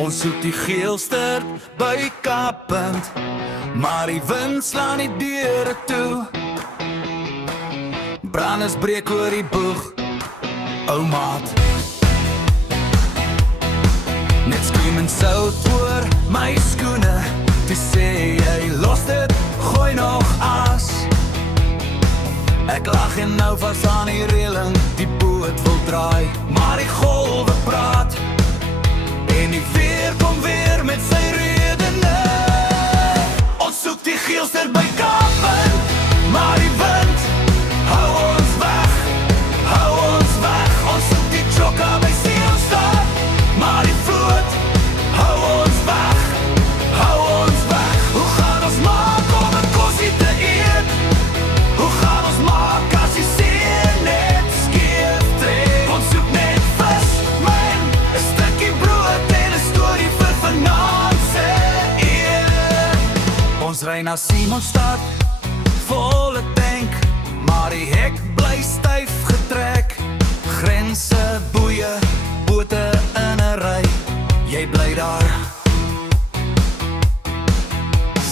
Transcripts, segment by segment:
Ons soek die geelster by Kaappunt, maar die wind slaan die deure toe. Branders breek oor die boeg, ou maat. Net scream en sout oor my skoene, toe sê jy los dit, gooi nog as. Ek lag en nou vas aan die reling, die boot wil draai, maar die golwe praat. En die weer kom weer met sy redene. Ons soek die geelster by Kaappunt, maar die wind hou ons weg, hou ons weg. Ons soek die chokka by Seelstad, maar die vloot hou ons weg, hou ons weg. Hoe gaan ons maak om 'n kossie te eet? Hoe gaan ons maak as die see net skeef trek? Ons soek net vis, man, 'n stukkie brood en 'n storie vir vanaand se eet. Ons ry na Simonstad, volle tank, maar die hek bly styf getrek. Grense, boeie, bote in 'n ry, jy bly daar.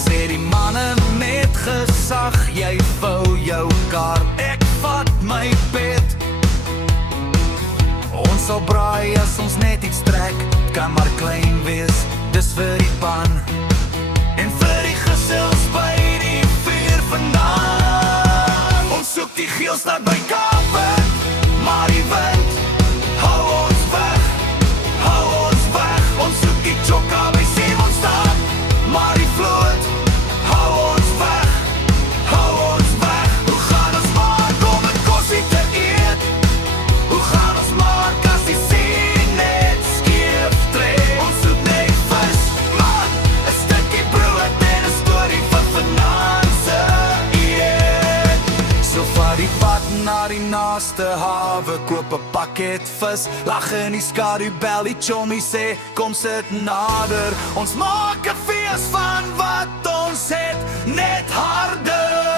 Sê die manne met gesag, jy vou jou kar, ek vat my pet. Ons sal braai as ons net iets trek, kan maar klein wees, dis vir die pan. En vir die gesels by die vuur vandaan. Ons soek die geelstad by Kaappunt, maar die wind hou ons weg, hou ons weg. Ons soek die chokka by Simonstad, maar die vloot hou ons weg, hou ons weg. Hoe gaan ons maak om 'n kossie te eet? Hoe gaan ons maak as die see net skeef trek? Ons soek net vis, man, 'n stukkie brood en 'n storie van vanaand se eet. So vat die pad na die naaste hawe, koop 'n pakket vis, lag in die skadu, bel die chommy, sê kom sit nader. Ons maak 'n fees van wat ons het, net harder.